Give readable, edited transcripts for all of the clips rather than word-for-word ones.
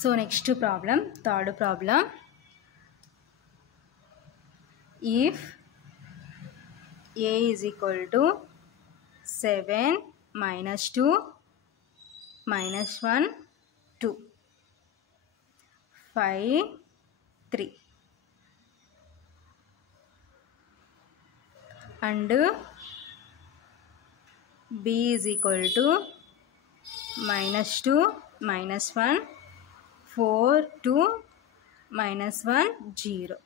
So next problem, third problem. If a is equal to 7 minus 2 minus 1 2 5 3 and b is equal to minus 2 minus 1 4 2 minus 1 0,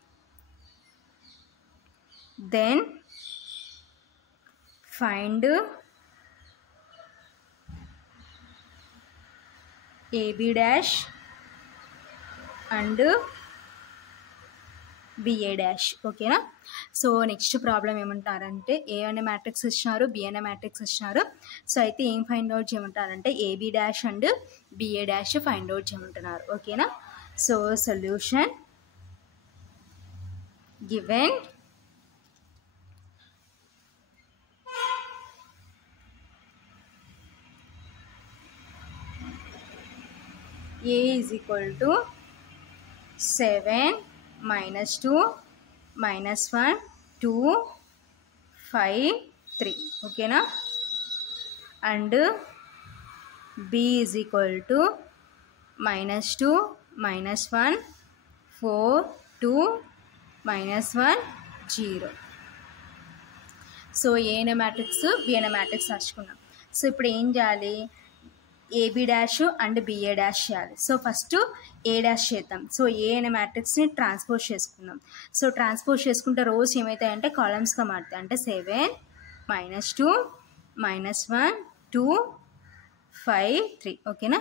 then find AB dash and BA dash. ఓకేనా. So next problem ఏమంటారంటే ఏ అనే matrix ఇచ్చినారు, B అనే matrix ఇచ్చినారు. So అయితే ఏం find out చేయమంటారంటే AB dash and BA dash find out చేయమంటున్నారు. ఓకేనా. So solution given A is equal to 7 minus 2 minus 1 2 5 3. ఓకేనా. And B is equal to minus 2 minus 1 4 2 minus 1 0. So A అనే matrix B అనే matrix రాసుకున్నాం. So ఇప్పుడు ఏం చేయాలి, AB dash and BA dash చేయాలి. సో ఫస్ట్ ఏ డాష్ చేద్దాం. So A అనే మ్యాట్రిక్స్ని ట్రాన్స్పోజ్ చేసుకుందాం. సో ట్రాన్స్పోజ్ చేసుకుంటే రోస్ ఏమవుతాయంటే కాలమ్స్గా మారుతాయి. అంటే 7 minus 2 minus 1 2 5 3. ఓకేనా.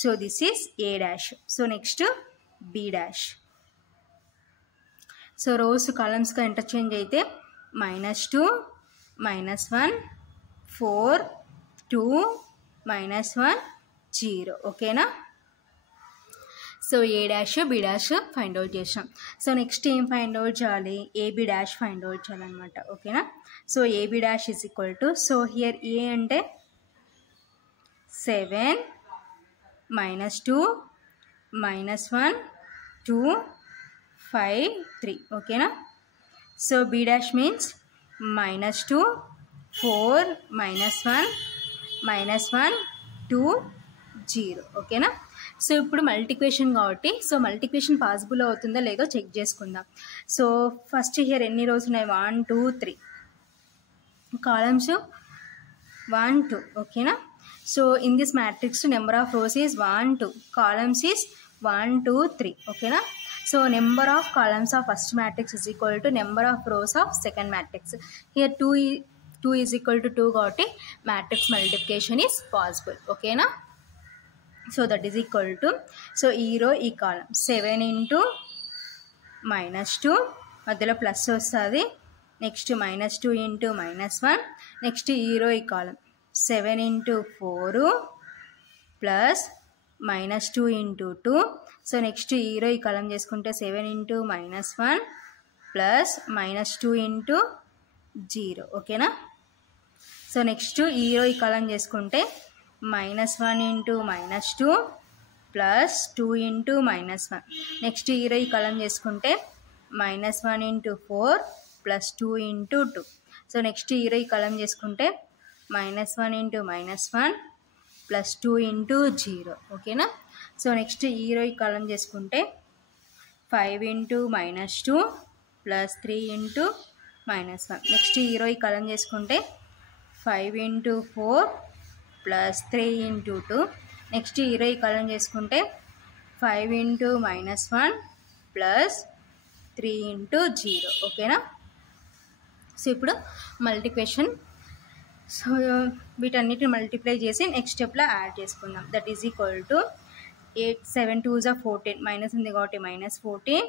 So this is A dash. So next B dash. So rows కాలమ్స్గా ఇంటర్చేంజ్ అయితే -2 -1 4 2 -1 0. ఓకేనా. So A dash B dash find out చేసాం. సో నెక్స్ట్ ఏం ఫైండ్ అవుట్ చేయాలి, ఏబి డాష్ ఫైండ్ అవుట్ చేయాలన్నమాట. ఓకేనా. So AB dash is equal to, so here A అంటే 7 -2 -1 2 5 3. ఓకేనా. So B dash means -2 4 -1 -1 2 0. ఓకేనా. సో ఇప్పుడు మల్టిప్లికేషన్ కాబట్టి సో మల్టిప్లికేషన్ పాసిబుల్ అవుతుందో లేదో చెక్ చేసుకుందాం. సో ఫస్ట్ హియర్ ఎన్ని రోస్ ఉన్నాయి, 1 2 3 కాలమ్స్ 1 2. ఓకేనా. So in this matrix number of rose is 1 2, columns is 1 2 3. ఓకేనా. So number of columns of first matrix is equal to number of rows of second matrix. Here 2 is equal to 2 కాబట్టి matrix multiplication is possible. ఓకేనా. So that is equal to, so ఈ రో ఈ కాలం 7 into -2 మధ్యలో plus వస్తుంది, next -2 into -1, next ఈ రో ఈ కాలం 7 into 4 plus -2 into 2. So next ఈ రో ఈ కాలం చేసుకుంటే 7 ఇంటూ -1 ప్లస్ -2 ఇంటూ 0. ఓకేనా. సో నెక్స్ట్ ఈ రో ఈ కాలం చేసుకుంటే -1 ఇంటూ -2 ప్లస్ 2 ఇంటూ -1. నెక్స్ట్ ఈ రో ఈ కాలం చేసుకుంటే -1 into 4 plus 2 into 2. So next ఈ రో ఈ కాలం చేసుకుంటే -1 ఇంటూ -1 ప్లస్ 2 ఇంటూ 0. ఓకేనా. సో నెక్స్ట్ ఈ రో ఈ కాలం చేసుకుంటే 5 ఇంటూ -2 ప్లస్ 3 ఇంటూ -1. నెక్స్ట్ ఈ రో ఈ కాలం చేసుకుంటే 5 ఇంటూ 4 ప్లస్ 3 ఇంటూ 2. నెక్స్ట్ ఈ రో ఈ కాలం చేసుకుంటే 5 ఇంటూ -1 ప్లస్ 3 ఇంటూ 0. ఓకేనా. సో ఇప్పుడు మల్టిప్లికేషన్, సో వీటన్నిటిని మల్టిప్లై చేసి నెక్స్ట్ స్టెప్లో యాడ్ చేసుకుందాం. That is equal to 8 7 2 14, minus ఉంది కాబట్టి -14.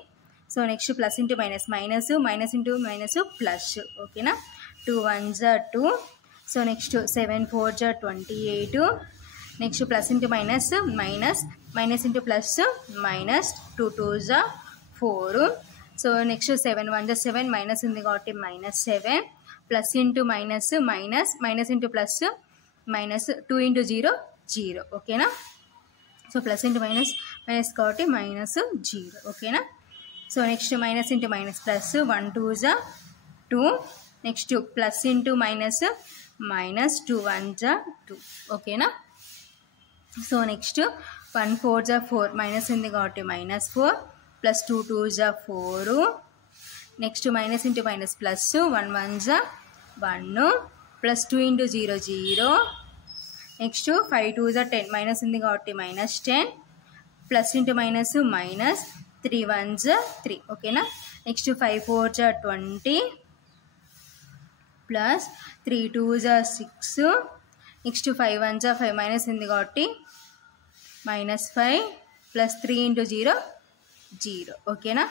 So next plus into minus minus into minus plus. ఓకేనా. 2 1 2. So next 7 4 28. Next plus into minus minus into plus -2 2 4. So next 7 1 7, minus ఉంది కాబట్టి -7, plus into minus minus into plus -2 into 0 0. ఓకేనా. So plus into minus minus కాబట్టి minus 0 ఓకేనా. So next minus into minus plus 1 2 జా 2 next plus into minus minus 2 1 జా 2 ఓకేనా. So next 1 4 జా 4 minus ఉంది కాబట్టి మైనస్ 4 ప్లస్ 2 2 జా 4 next minus into minus plus 1 1 జా 1 ప్లస్ 2 ఇంటూ 0 0 నెక్స్ట్ 5 2 జా 10 మైనస్ ఉంది కాబట్టి minus 10 plus into minus minus 3 1 జా 3 ఓకేనా. నెక్స్ట్ 5 4 జా 20 ప్లస్ 3 2 జా 6 నెక్స్ట్ 5 1 జా 5 మైనస్ ఉంది కాబట్టి మైనస్ 5 ప్లస్ 3 ఇంటూ 0 0 ఓకేనా.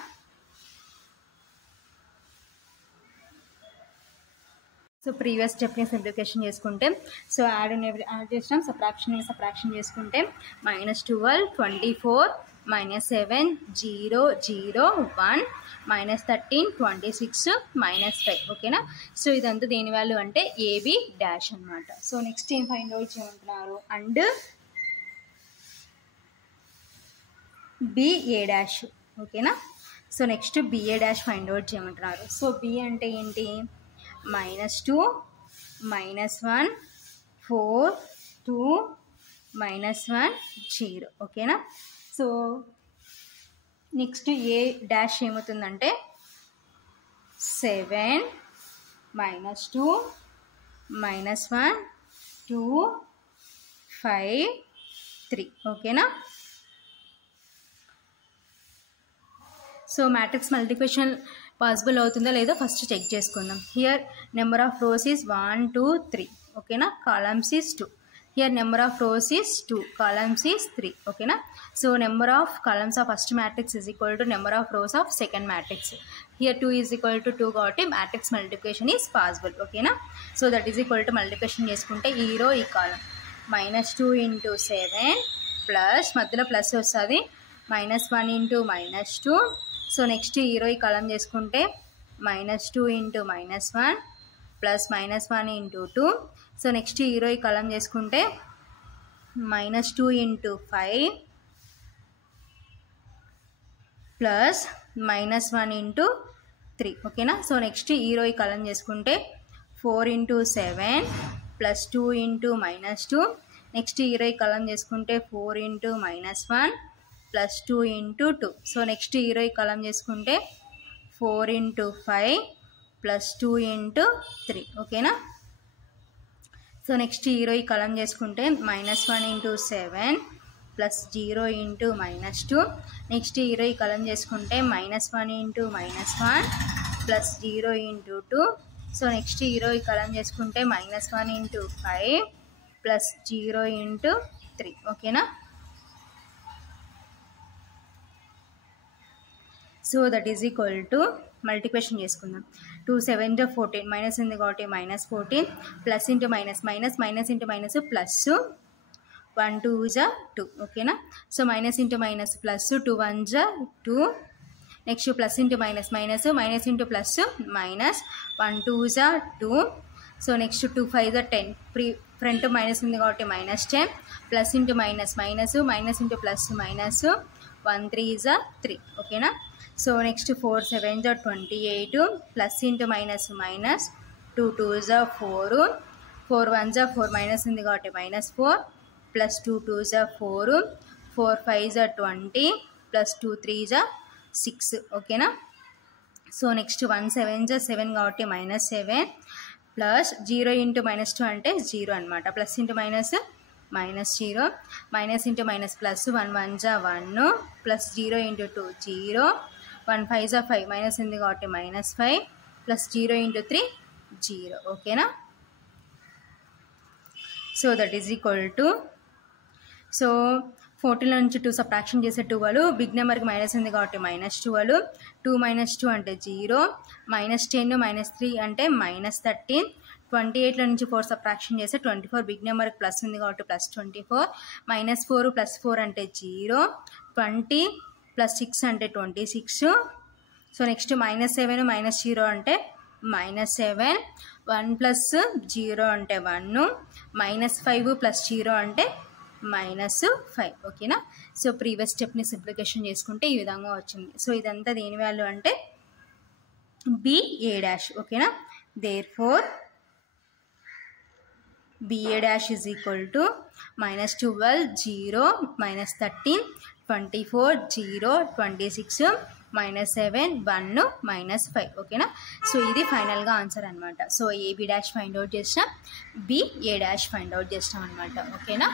సో ప్రీవియస్ స్టెప్ని సింప్లిఫికేషన్ చేసుకుంటే సో యాడ్ చేసినాం, సబ్ట్రాక్షన్ చేసుకుంటే -12 24 -7 0 0 1 -13 26 -5 ఓకేనా. సో ఇదంతా దేని వాల్యూ అంటే AB డాష్ అనమాట. సో నెక్స్ట్ ఏం ఫైండ్ అవుట్ చేయమంటున్నారు అండ్ BA డాష్ ఓకేనా. So next BA dash find out చేయమంటున్నారు. సో B అంటే ఏంటి -2 -1 4 2 -1 0 ఓకేనా. సో నెక్స్ట్ A డాష్ ఏమవుతుందంటే 7 -2 -1 2 5 3 ఓకేనా. సో మ్యాట్రిక్స్ మల్టిప్లికేషన్ పాసిబుల్ అవుతుందో లేదో ఫస్ట్ చెక్ చేసుకుందాం. Here number of rose is 1 2 3 ఓకేనా. Columns is 2. Here number of rose is 2 columns is 3 ఓకేనా. So number of columns of first matrix is equal to number of rows of second matrix. Here 2 is equal to 2 కాబట్టి matrix multiplication is possible ఓకేనా. So that is equal to multiplication చేసుకుంటే ఈ రో ఈ కాలం -2 into 7 plus మధ్యలో plus వస్తుంది -1 into -2. So next ఈ రో ఈ కాలం చేసుకుంటే -2 into -1 plus -1 into 2. So next ఈ రో ఈ కాలం చేసుకుంటే -2 ఇంటూ 5 ప్లస్ -1 ఇంటూ 3 ఓకేనా. సో నెక్స్ట్ ఈ రో ఈ కాలం చేసుకుంటే 4 ఇంటూ 7 ప్లస్ 2 ఇంటూ -2. నెక్స్ట్ ఈ రో ఈ కాలం చేసుకుంటే 4 into -1 plus 2 into 2. So next ఈ రో ఈ కాలం చేసుకుంటే 4 ఇంటూ 5 ప్లస్ 2 ఇంటూ 3 ఓకేనా. సో నెక్స్ట్ ఈ రో ఈ కాలం చేసుకుంటే -1 ఇంటూ 7 ప్లస్ 0 ఇంటూ -2. నెక్స్ట్ ఈ రో ఈ కాలం చేసుకుంటే -1 into -1 plus 0 into 2. So next ఈ రో ఈ కాలం చేసుకుంటే -1 ఇంటూ 5 ప్లస్ 0 ఇంటూ 3 ఓకేనా. So that is equal to multiplication చేసుకుందాం. 2 7 జా 14 మైనస్ ఉంది కాబట్టి -14 plus into minus minus into minus plus 1 2 జా 2 ఓకేనా. So minus into minus plus 2 1 జా 2 next plus into minus into plus minus 1 2 జా 2. సో నెక్స్ట్ 2 5 జా 10 ఫ్రంట్ మైనస్ ఉంది కాబట్టి -10 plus into minus into plus minus 1 3 జా 3 ఓకేనా. సో నెక్స్ట్ 4 7 జా 28 ప్లస్ ఇంటూ మైనస్ 2 2 జా 4 4 1 జా 4 మైనస్ ఉంది కాబట్టి -4 ప్లస్ 2 2 జా 4 4 5 జా 20 ప్లస్ 2 3 జా 6 ఓకేనా. సో నెక్స్ట్ 1 7 జా 7 కాబట్టి -7 ప్లస్ 0 ఇంటూ -2 అంటే 0 అనమాట. Plus into -0 minus into minus plus 1 1 జా 1 ప్లస్ 0 ఇంటూ 2 0 1 5 జా 5 మైనస్ ఉంది కాబట్టి -5 ప్లస్ 0 ఇంటూ 3 0 ఓకేనా. So that is equal to so 14 నుంచి 2 సబ్ట్రాక్షన్ చేసే 12 బిగ్ నెంబర్కి మైనస్ ఉంది కాబట్టి -12 2 -2 అంటే 0 -10 -3 అంటే -13 28 నుంచి 4 సబ్ట్రాక్షన్ చేస్తే 24 బిగ్ నెంబర్కి ప్లస్ ఉంది కాబట్టి +24 -4 + 4 అంటే 0 20 + 6 అంటే 26. సో నెక్స్ట్ -7 -0 అంటే -7 1 + 0 అంటే 1 -5 + 0 అంటే -5 ఓకేనా. సో ప్రీవియస్ స్టెప్ని సింప్లిఫికేషన్ చేసుకుంటే ఈ విధంగా వచ్చింది. సో ఇదంతా దేని వాల్యూ అంటే BA' ఓకేనా. therefore BA' is equal to -12 0 -13 24 0 26 -7 1 -5 ఓకేనా. సో ఇది ఫైనల్గా ఆన్సర్ అనమాట. సో AB' ఫైండ్ అవుట్ చేసినాం, BA' ఫైండ్ అవుట్ చేసినాం అనమాట ఓకేనా.